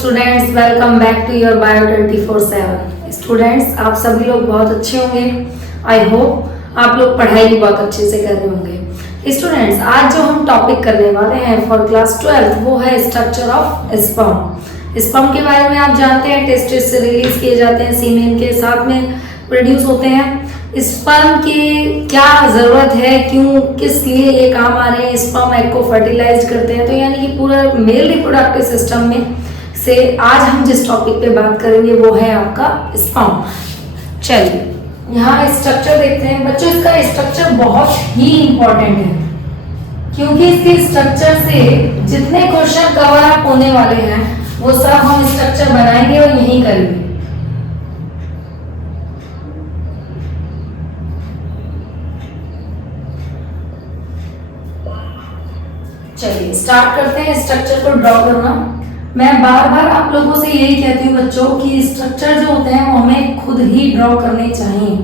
Students, welcome back to your bio 24/7। Students, आप सभी लोग बहुत अच्छे होंगे। आई होप आप लोग पढ़ाई भी बहुत अच्छे से कर रहे होंगे। स्टूडेंट्स, आज जो हम टॉपिक करने वाले हैं फॉर क्लास 12 वो है स्ट्रक्चर ऑफ स्पर्म। स्पर्म के बारे में आप जानते हैं, टेस्टिस से रिलीज किए जाते हैं, सीमेन के साथ में प्रोड्यूस होते हैं। स्पर्म की क्या जरूरत है, क्यों, किस लिए ये काम आ रहे हैं, स्पर्म एग को फर्टिलाइज करते हैं। तो यानी कि पूरा मेल रिप्रोडक्टिव सिस्टम में से आज हम जिस टॉपिक पे बात करेंगे वो है आपका स्पर्म। चलिए यहाँ स्ट्रक्चर देखते हैं बच्चों। इसका स्ट्रक्चर बहुत ही इंपॉर्टेंट है क्योंकि इसके स्ट्रक्चर से जितने क्वेश्चन कवर अप होने वाले हैं वो सब हम स्ट्रक्चर बनाएंगे और यही करेंगे। चलिए स्टार्ट करते हैं स्ट्रक्चर को ड्रॉ करना। मैं बार बार आप लोगों से यही कहती हूँ बच्चों कि स्ट्रक्चर जो होते हैं वो हमें खुद ही ड्रॉ करने चाहिए,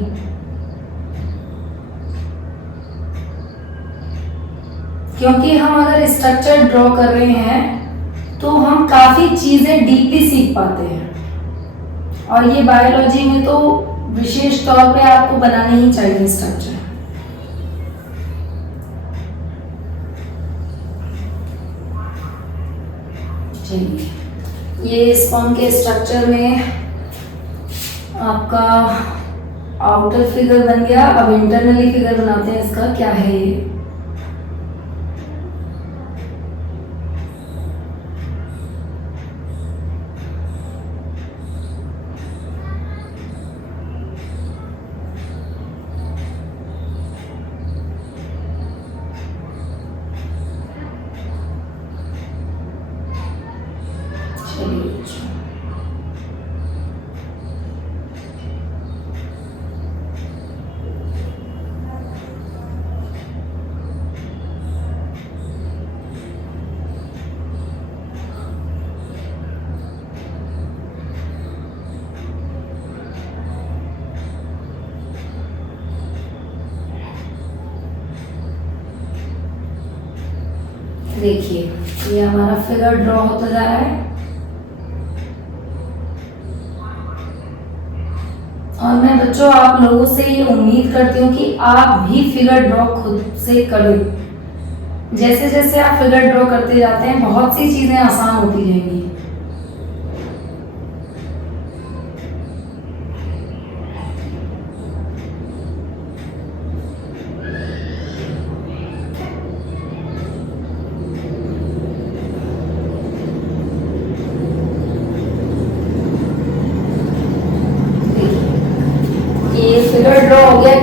क्योंकि हम अगर स्ट्रक्चर ड्रॉ कर रहे हैं तो हम काफी चीजें डीपली सीख पाते हैं। और ये बायोलॉजी में तो विशेष तौर पे आपको बनाने ही चाहिए स्ट्रक्चर। ये स्पर्म के स्ट्रक्चर में आपका आउटर फिगर बन गया। अब इंटरनली फिगर बनाते हैं इसका, क्या है ये। देखिए ये हमारा फिगर ड्रॉ होता जा रहा है और मैं बच्चों आप लोगों से ये उम्मीद करती हूँ कि आप भी फिगर ड्रॉ खुद से करें। जैसे जैसे आप फिगर ड्रॉ करते जाते हैं बहुत सी चीजें आसान होती जाएंगी।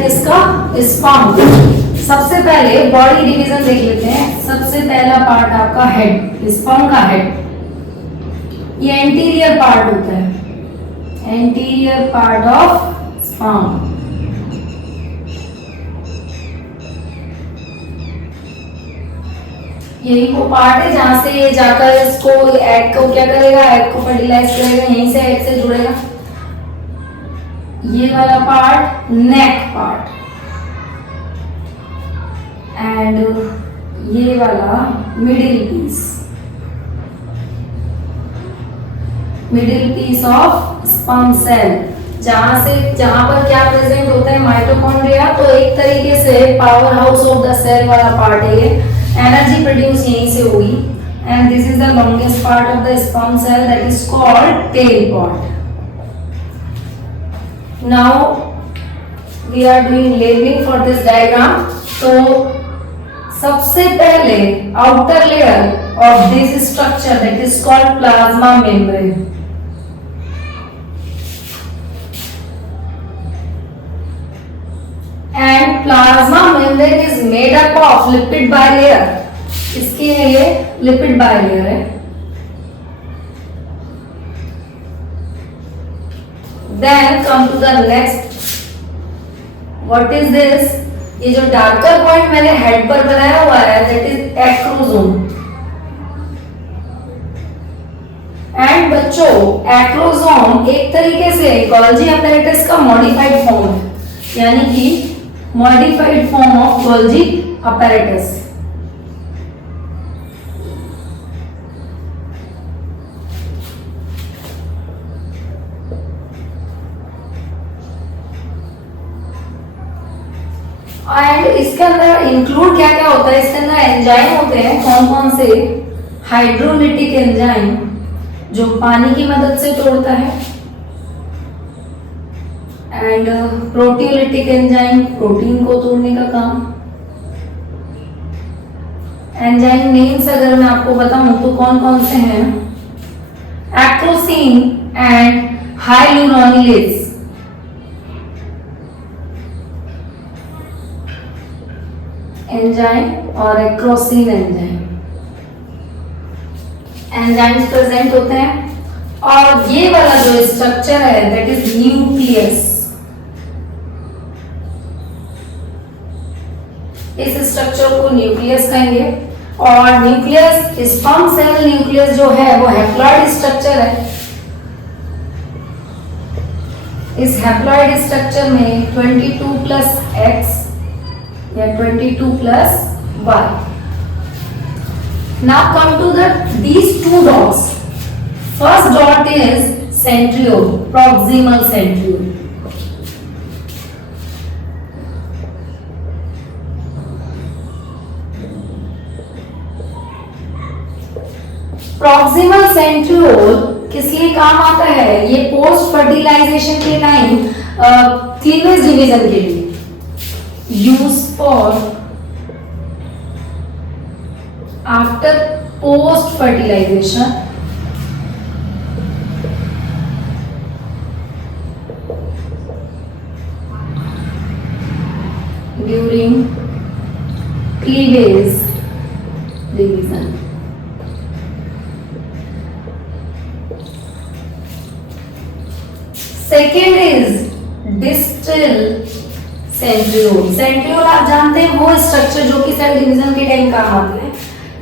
किसका? स्पर्म। सबसे पहले बॉडी डिवीजन देख लेते हैं। सबसे पहला पार्ट आपका हेड, स्पर्म का हेड। ये एंटीरियर पार्ट होता है, एंटीरियर पार्ट ऑफ स्पर्म। यही वो पार्ट है जहां से ये जाकर इसको एग को क्या करेगा, एग को फर्टिलाइज करेगा, यहीं से एग से जुड़ेगा। ये वाला पार्ट नेक पार्ट एंड ये वाला middle piece of sperm cell, जहां पर क्या प्रेजेंट होता है, माइटोकॉन्ड्रिया। तो एक तरीके से power house of the cell वाला पार्ट है ये। एनर्जी प्रोड्यूस यहीं से होगी and this is the longest part of the sperm cell that is called tail part. Now we are doing labeling for this diagram. तो सबसे पहले outer layer of this structure that is called plasma membrane. And plasma membrane is made up of lipid bilayer. इसकी ये lipid bilayer है। Then come to the next. What is this? ये जो darker point मैंने head पर बनाया हुआ है that is एक्रोसोम। एंड बच्चों एक्रोसोम एक तरीके से गोल्जी अपैरेटस का मॉडिफाइड फॉर्म है, यानी कि modified form of Golgi apparatus. And इसके अंदर इंक्लूड क्या क्या होता है, इसके अंदर एंजाइम होते हैं, कौन कौन से, हाइड्रोलिटिक एंजाइम जो पानी की मदद से तोड़ता है, एंड प्रोटियोलिटिक एंजाइम प्रोटीन को तोड़ने का काम। एंजाइम नेम्स अगर मैं आपको बताऊं तो कौन कौन से हैं, एक्रोसिन एंड हाइलुरोनिलेज। एंजाइम और एक्रोसिन एंजाइम, एंजाइम्स प्रेजेंट होते हैं। और ये वाला जो स्ट्रक्चर है दैट इज न्यूक्लियस, इस स्ट्रक्चर को न्यूक्लियस कहेंगे। और न्यूक्लियस, स्पर्म सेल न्यूक्लियस जो है वो हैप्लॉइड स्ट्रक्चर है। इस हैप्लॉइड स्ट्रक्चर में 22 प्लस एक्स या 22 plus y. Now come to these two dots. First dot is centriole, proximal centriole. Proximal centriole किस लिए काम आता है, ये पोस्ट फर्टिलाइजेशन के टाइम क्लीवेज डिवीजन के लिए use for after post fertilisation during cleavage division. Second is distal centriole. Centriole आप जानते हैं वो स्ट्रक्चर जो कि सेल डिवीजन के टाइम काम आता है,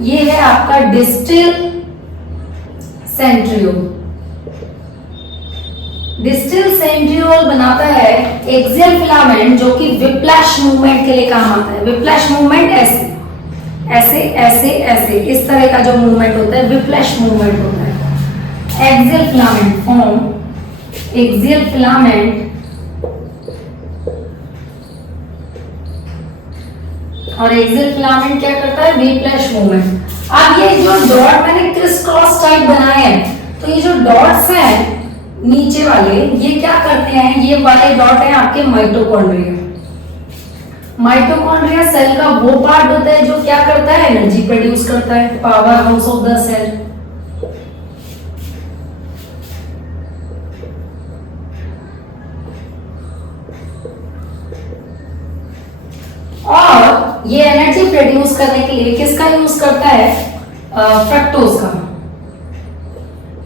ये है आपका डिस्टल सेंट्रियोल। डिस्टल सेंट्रियोल बनाता है एक्सियल फिलामेंट जो कि विप्लैश मूवमेंट के लिए काम आता है। विप्लैश मूवमेंट ऐसे ऐसे ऐसे ऐसे इस तरह का जो मूवमेंट होता है विप्लैश मूवमेंट होता है। Axial filament form, axial filament और एक्सियल फिलामेंट क्या करता है, विप्लैश मूवमेंट। अब ये जो डॉट मैंने क्रिस क्रॉस टाइप बनाए हैं, तो ये जो डॉट्स हैं नीचे वाले ये क्या करते हैं, ये वाले डॉट हैं आपके माइटोकॉन्ड्रिया। माइटोकॉन्ड्रिया सेल का वो पार्ट होता है जो क्या करता है, एनर्जी प्रोड्यूस करता है, power house of the cell. और ये एनर्जी प्रोड्यूस करने के लिए किसका यूज करता है, फ्रक्टोज का।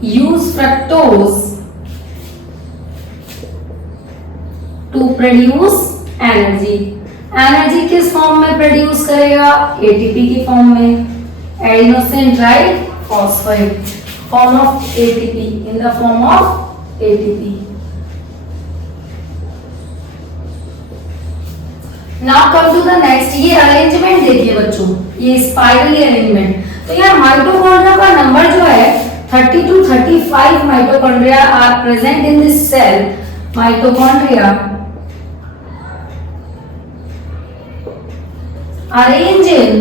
Use fructose to produce energy. Energy किस फॉर्म में प्रोड्यूस करेगा, एटीपी की फॉर्म में, adenosine triphosphate form of ATP, in the form of ATP. Now come to the next. ये अरेंजमेंट देखिए बच्चों, ये स्पाइरली अरेंजमेंट। तो यार माइटोकॉन्ड्रिया का नंबर जो है 30 to 35 mitochondria are present in this cell. Mitochondria arrange in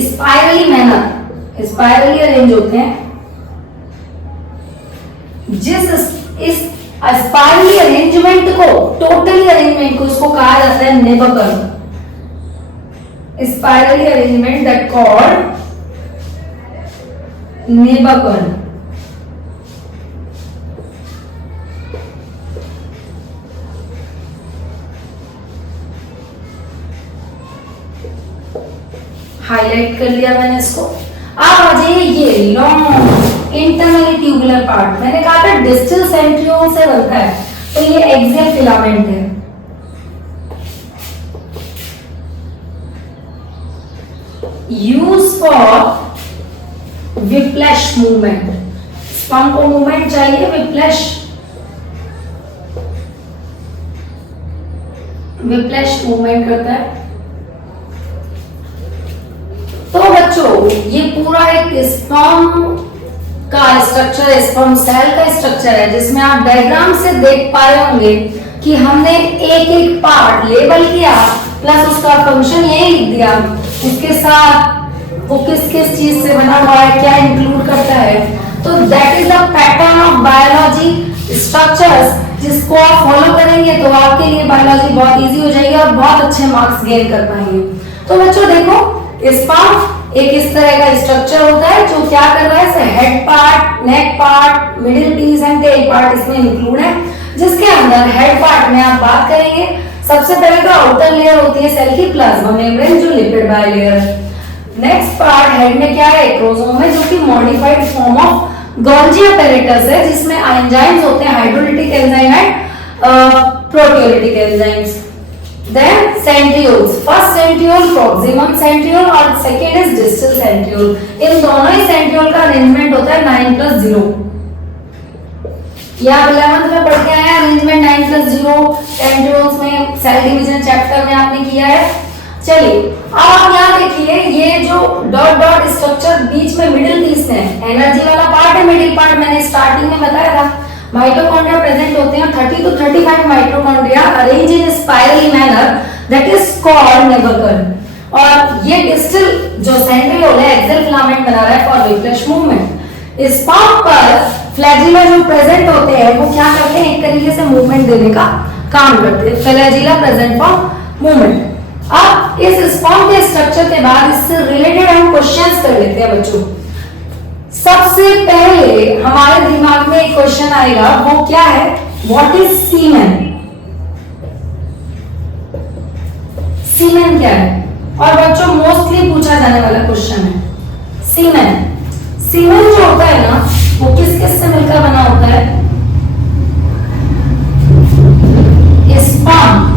spirally manner, spirally arrange होते हैं। जिस इस स्पाइरली अरेंजमेंट को, टोटली अरेंजमेंट को, इसको कहा जाता है nebenkern. Spirally arrangement that called nebenkern. Highlight कर लिया मैंने इसको। अब आ जाइए ये लॉन्ग इंटरनली ट्यूबुलर पार्ट। मैंने कहा था डिस्टल सेंट्रियोल से बनता है, तो ये एक्सियल फिलामेंट है। Use for whiplash movement. Sperm को मूवमेंट चाहिए, विप्लैश मूवमेंट करता है। तो बच्चों ये पूरा एक स्पर्म का स्ट्रक्चर है, स्पर्म सेल का स्ट्रक्चर है, जिसमें आप डायग्राम से देख पा रहे होंगे कि हमने एक एक पार्ट लेबल किया प्लस उसका फंक्शन यही लिख दिया, उसके साथ वो किस किस चीज से बना हुआ है, क्या इंक्लूड करता है। तो that is the pattern of biology structures, जिसको आप फॉलो करेंगे तो आपके लिए बायोलॉजी बहुत इजी हो जाएगी और बहुत अच्छे मार्क्स गेन कर पाएंगे। तो बच्चों देखो, स्पर्म एक इस तरह का स्ट्रक्चर होता है जो क्या कर रहा है, head part, neck part, middle piece and tail part इसमें इंक्लूड है। जिसके अंदर हेड पार्ट में आप बात करेंगे, सबसे पहले तो आउटर लेयर होती है सेल की प्लाज्मा मेम्ब्रेन जो लिपिड बाइलेयर है। नेक्स्ट पार्ट हेड में क्या है, एक्रोसोम है जो कि modified form of Golgi apparatus है, जिसमें एंजाइम्स होते हैं, hydrolytic enzyme and proteolytic enzymes. Then centrioles, first centriole proximal centriole और सेकेंड इज डिस्टल सेंट्रियोल। इन दोनों ही सेंट्रियोल का अरेंजमेंट होता है 9+0। या 11th में पढ़ के आए अरेंजमेंट 9+0 सेंट्रियोल्स में, सेल डिवीजन चैप्टर में आपने किया है। चलिए अब आप यहाँ देखिए, ये जो डॉट डॉट स्ट्रक्चर बीच में मिडिल पीस में एनर्जी वाला पार्ट है, मिडिल पार्ट मैंने स्टार्टिंग में बताया था। माइटोकॉन्ड्रिया प्रेजेंट होते हैं 30 to 35 mitochondria arrange in spiral manner, that is called nebular. और ये डिस्टल जो सेंट्रियोल है एक्सेल फिलामेंट बना रहा है फॉर रिफ्लेक्स मूवमेंट। इस पार्ट पर फ्लैजिला जो प्रेजेंट होते हैं वो क्या करते हैं, एक तरीके से मूवमेंट देने का काम करते हैं। Flagella present for movement. अब इस स्पर्म के स्ट्रक्चर के बाद इससे रिलेटेड हम क्वेश्चंस कर लेते हैं बच्चों। सबसे पहले हमारे दिमाग में एक क्वेश्चन आएगा, वो क्या है, व्हाट इज सीमेन। सीमेन क्या है, और बच्चों मोस्टली पूछा जाने वाला क्वेश्चन है सीमेन। सीमेन जो होता है ना वो किस किस से मिलकर बना होता है, स्पर्म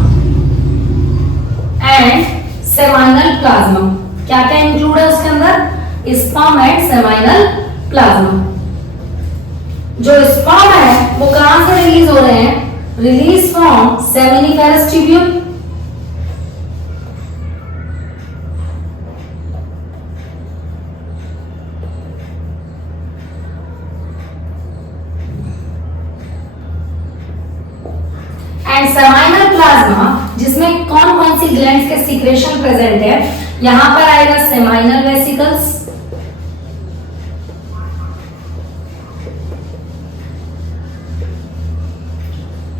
एंड सेमाइनल प्लाज्मा। क्या क्या इंक्लूड है उसके अंदर, स्पर्म एंड सेमाइनल प्लाज्मा। जो स्पर्म है वो कहां से रिलीज हो रहे हैं, release from seminiferous tubule, and seminal plasma जिसमें कौन कौन सी ग्लैंड्स के सीक्रेशन प्रेजेंट है। यहां पर आएगा seminal vesicles,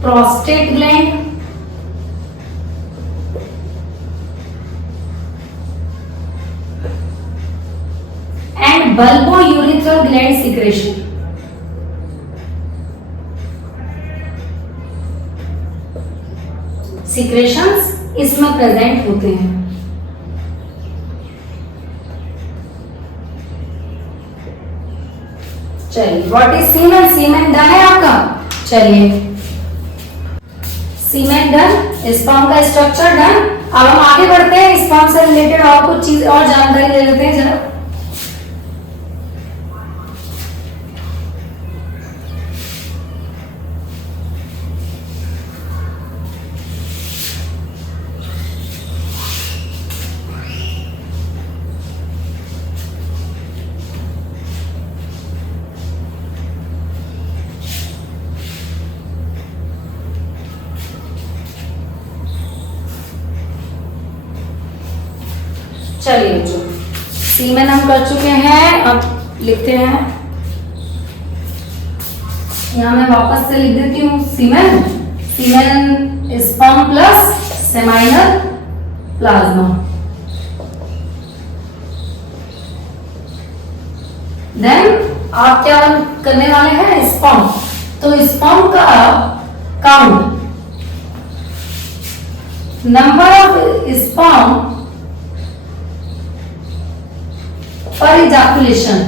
prostate gland, and bulbourethral gland secretion. Secretions इसमें प्रेजेंट होते हैं। चलिए what is semen, semen done है आपका। चलिए सीमेन डन, स्पर्म का स्ट्रक्चर डन। अब हम आगे बढ़ते हैं, स्पर्म से रिलेटेड और कुछ चीज और जानकारी ले लेते हैं जरा। चलिए बच्चों, सीमेन हम कर चुके हैं, अब लिखते हैं। यहां मैं वापस से लिख देती हूँ semen, semen sperm plus seminal plasma. Then आप क्या करने वाले हैं, स्पर्म। तो स्पर्म का count, number of sperm per ejaculation,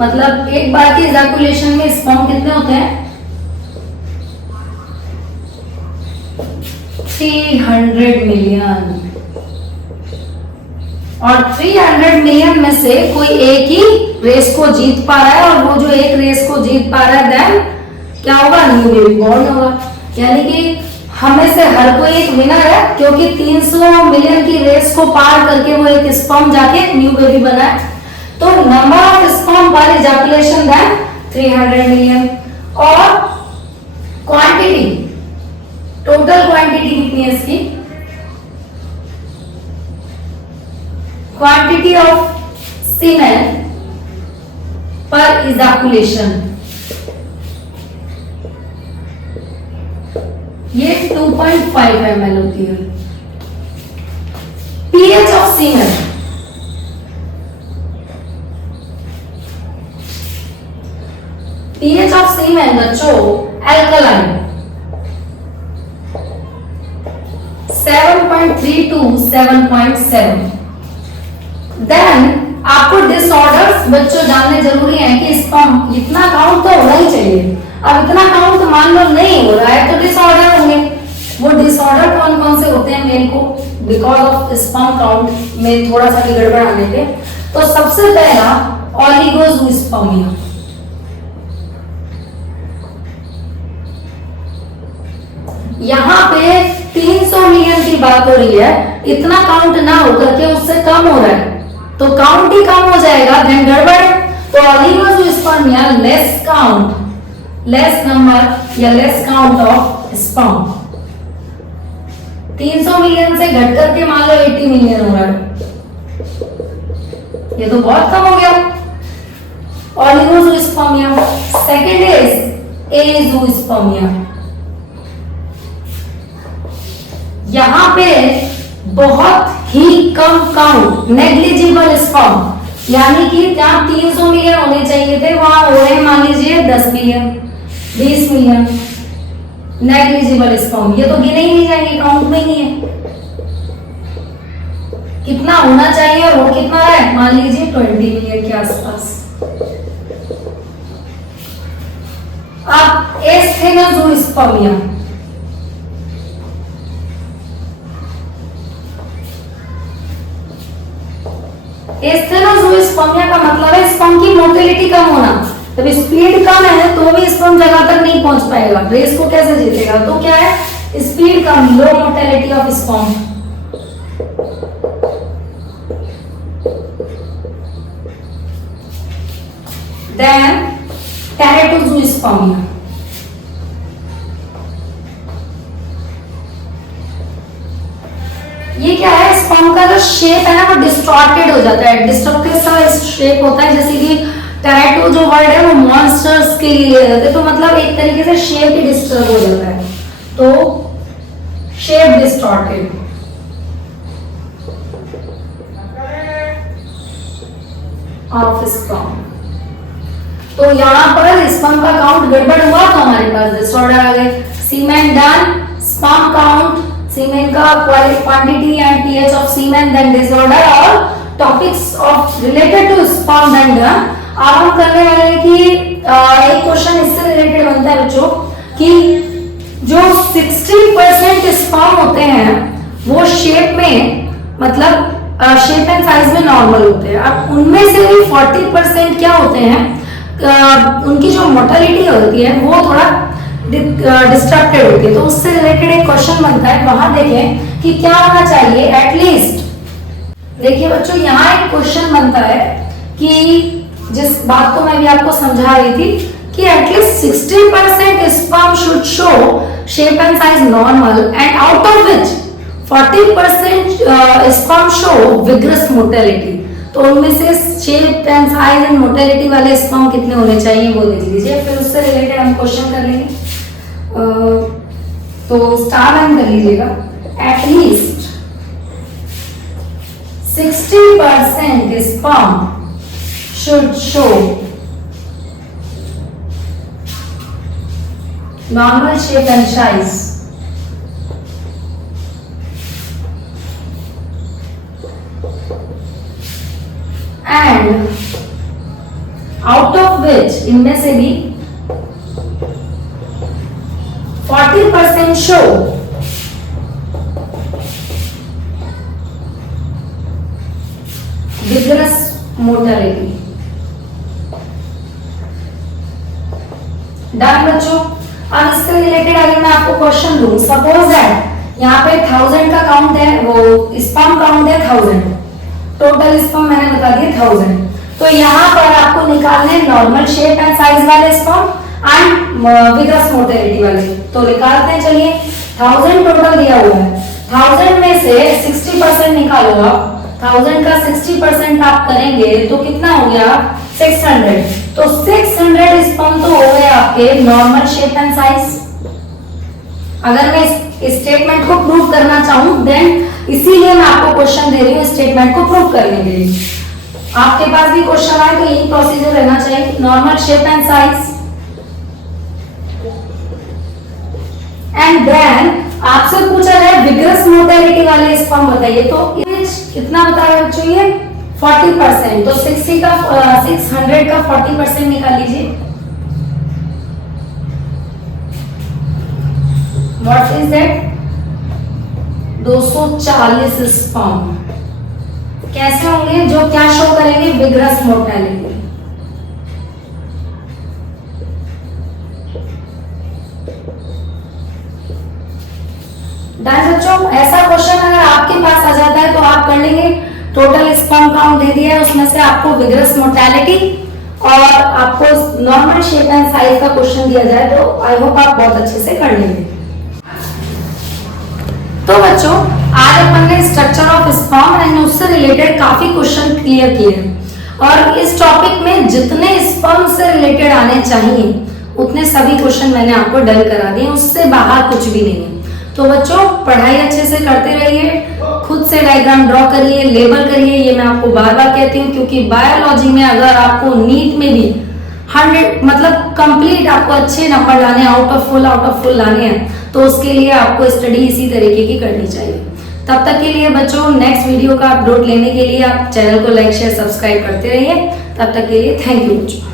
मतलब एक बार के इजैकुलेशन में स्पर्म कितने होते हैं, 300 मिलियन। और 300 मिलियन में से कोई एक ही रेस को जीत पा रहा है, और वो जो एक रेस को जीत पा रहा है देन क्या होगा, न्यू बेबी बॉर्न होगा। यानी कि हमें से हर कोई एक विनर है, क्योंकि 300 मिलियन की रेस को पार करके वो एक स्पर्म जाके न्यू बेबी बना है। तो number of sperm per ejaculation then 300 million. और quantity of semen per ejaculation, ये 2.5 ml होती है। PH of semen, pH of semen बच्चों एल्कलाइन 7.3 to 7.7। देन आपको डिसऑर्डर्स बच्चों जानने जरूरी है कि स्पर्म इतना काउंट तो होना ही चाहिए। अब इतना काउंट मान लो नहीं हो रहा है तो डिसऑर्डर होंगे। वो डिसऑर्डर कौन कौन से होते हैं मेरे को बिकॉज ऑफ स्पर्म काउंट में थोड़ा सा भी गड़बड़ आने पे, तो सबसे पहला ओलिगोजूस्पर्मिया। यहाँ पे 300 मिलियन की बात हो रही है, इतना काउंट ना होकर के उससे कम हो रहा है तो काउंट ही कम हो जाएगा, देन गड़बड़। तो ओलिगोजूस्पर्मिया लेस काउंट, लेस नंबर या less count of sperm. 300 million से घट करके मान लो 80 मिलियन हो रहा है, ये तो बहुत कम हो गया। ओलिगोजूस्पर्मिया। Second is azoospermia. यहां पे बहुत ही कम काउंट, नेग्लिजिबल स्पर्म, यानी कि जहां 300 मिलियन होने चाहिए थे वहां हो रहे मान लीजिए 10 मिलियन 20 मिलियन, नेग्लिजिबल स्पर्म। ये तो गिने ही नहीं जाएंगे, काउंट में नहीं है। कितना होना चाहिए और वो कितना है मान लीजिए 20 मिलियन के आसपास। अब एस्थेनोजूस्पर्मिया। एस्थेनोजूस्पर्मिया का मतलब है स्पर्म की मोटिलिटी कम होना। जब स्पीड कम है तो भी स्पर्म जगह तक नहीं पहुंच पाएगा, रेस को कैसे जीतेगा? तो क्या है, स्पीड कम, low motility of sperm. Then teratozoospermia. ये क्या है, स्पर्म का जो शेप है ना वो डिस्टॉर्टेड हो जाता है, डिस्ट्रक्टिव सा शेप होता है। जैसे कि टैरेटो जो वर्ड है वो मॉन्स्टर्स के लिए है, तो मतलब एक तरीके से शेप ही डिस्टर्ब हो जाता है, तो शेप डिस्टॉर्टेड। Of sperm. तो यहाँ पर स्पर्म का काउंट गड़बड़ हुआ तो हमारे पास डिसऑर्डर आ गए। Semen done, sperm count, semen का quantity and pH of semen, then disorder और topics of related to sperm and done. अब हम करने वाले हैं कि एक क्वेश्चन इससे रिलेटेड बनता है बच्चों कि जो 60% स्पर्म होते हैं वो शेप में, मतलब शेप एंड साइज में नॉर्मल होते हैं। अब उनमें से भी 40% क्या होते हैं, उनकी जो मोर्टेलिटी होती है वो थोड़ा डिस्ट्रक्टेड होती है। तो उससे रिलेटेड एक क्वेश्चन बनता है, वहां देखें कि क्या होना चाहिए एटलीस्ट। देखिए बच्चों यहाँ एक क्वेश्चन बनता है कि जिस बात को मैं भी आपको समझा रही थी कि at least 60% sperm should show shape and size normal and out of which 40% sperm show vigorous mortality. तो उनमें से shape and size and mortality वाले स्पर्म कितने होने चाहिए वो देख लीजिए, फिर उससे रिलेटेड हम क्वेश्चन कर लेंगे। तो स्टार लाइन कर लीजिएगा। At least 60% sperm should show normal shape and size and out of which इनमें से भी 40% show vigorous motility। डन बच्चों। अब इससे रिलेटेड अगर मैं आपको क्वेश्चन दूं, सपोज दैट यहाँ पे 1000 का काउंट है, वो स्पर्म काउंट है 1000, टोटल स्पर्म मैंने बता दिया 1000। तो यहाँ पर आपको निकालने नॉर्मल शेप एंड साइज वाले स्पर्म एंड विगरस मोटिलिटी वाले, तो निकालते हैं। चलिए 1000 टोटल दिया हुआ है, 1000 में से 60% निकालो आप, 1000 का 60% आप करेंगे तो कितना हो गया 600। तो 600 स्पर्म तो हो गए आपके नॉर्मल शेप एंड साइज। अगर मैं इस स्टेटमेंट को प्रूव करना चाहूं देन इसीलिए मैं आपको क्वेश्चन दे रही हूं स्टेटमेंट को प्रूव करने के लिए। आपके पास भी क्वेश्चन आए तो यही प्रोसीजर रहना चाहिए, normal shape and size. And then आपसे पूछा जाए विग्रस मोर्टेलिटी वाले स्पर्म बताइए, तो कितना बताया बच्चों ये 40%। तो 600 का 40% निकाल लीजिए। What is that? 240 स्पर्म कैसे होंगे जो क्या शो करेंगे विग्रस मोर्टेलिटी। बच्चों ऐसा क्वेश्चन अगर आपके पास आ जाता है तो आप कर लेंगे। टोटल स्पर्म काउंट दे दिया है, उसमें से आपको विग्रस मोर्टेलिटी और आपको नॉर्मल शेप एंड साइज का क्वेश्चन दिया जाए तो आई होप आप बहुत अच्छे से कर लेंगे। तो बच्चों आज अपन ने स्ट्रक्चर ऑफ स्पर्म एंड उससे रिलेटेड काफी क्वेश्चन क्लियर किए हैं और इस टॉपिक में जितने स्पर्म से रिलेटेड आने चाहिए उतने सभी क्वेश्चन मैंने आपको डन करा दिए, उससे बाहर कुछ भी नहीं है। तो बच्चों पढ़ाई अच्छे से करते रहिए, खुद से डायग्राम ड्रॉ करिए, लेबल करिए, ये मैं आपको बार बार कहती हूँ क्योंकि बायोलॉजी में अगर आपको नीट में भी 100 मतलब कंप्लीट आपको अच्छे नंबर लाने आउट ऑफ फुल लाने हैं तो उसके लिए आपको स्टडी इसी तरीके की करनी चाहिए। तब तक के लिए बच्चों नेक्स्ट वीडियो का अपलोड लेने के लिए आप चैनल को लाइक शेयर सब्सक्राइब करते रहिए। तब तक के लिए थैंक यू बच्चों।